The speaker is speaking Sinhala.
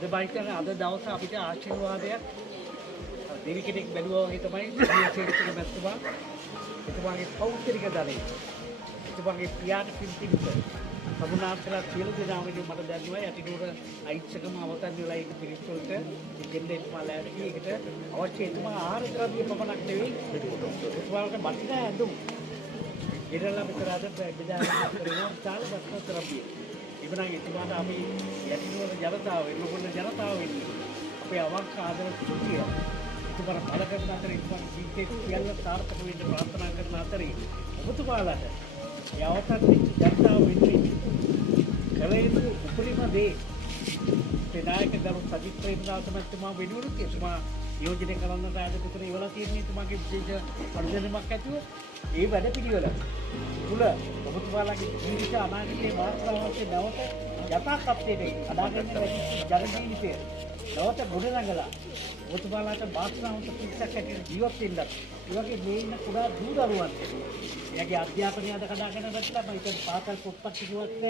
අද බයිකන අද දවස අපිට ආශිර්වාදයක් දෙවි කෙනෙක් බැලුවා වගේ තමයි සීනිසේක මැතිතුමා. එතුමාගේ පෞද්ගලික ධනෙ. එතුමාගේ පියාට පිළිපිට සමුනාත්ලා සියලු දෙනාමගේ මට දැන්නවා යටිනුවර අයිච්චකම අවතන් වෙලා ඉන්න පිරිස් වලට දෙන්න එතුමාලාට ඒකට අවශ්‍ය එතුමා ආහාර ද්‍රව්‍ය පමණක් නෙවෙයි එතුමාලට බටිනා ඇඳුම් ඉරලා විතරද බෙදාගෙන කරනවා තාල බස්න ද්‍රව්‍ය. ඉබනම් එතුමාට අපි යටිනුවර ජනතාව එන්නකොන්න ජනතාව වෙන්නේ අපේ අවංක ආදර ස්තුතිය. එතුමාට බල කරන අතර එතුමාගේ ජීවිතේ සියල්ල සාර්ථක වෙන්න ප්‍රාර්ථනා කරන අතරේ ඔබතුමාලාට යවතන් ජනතාව වෙන්නේ කලේතු උපරිම දේ විනායක දරු සජිත් ප්‍රේමදාස මහත්මයා වෙනුවට එතුමා නියෝජනය කරන්නට ආයතන ඉවලා තියෙන එතුමාගේ විශේෂ අනුදැනුමක් ඇතුව ඒ වැඩ පිළිවෙල තුල ඔබතුමාලාගේ ජීවිත අනාගතයේ වාස්තවයේ නැවත යථාර්ථයේ අදාගෙන ජන ජීවිතය නැවත ගොඩනගලා ඔබතුමාලාට වාස්තවන්ත පිටසක් ඇතුළේ ජීවත් වෙන්නත් ඒ වගේ මේ ඉන්න කුඩා දූ දරුවන් එයාගේ අධ්‍යාපනය අද කඩාගෙන නැත්නම් මම හිතන්නේ පාසල් පොත්පත් කිව්වත්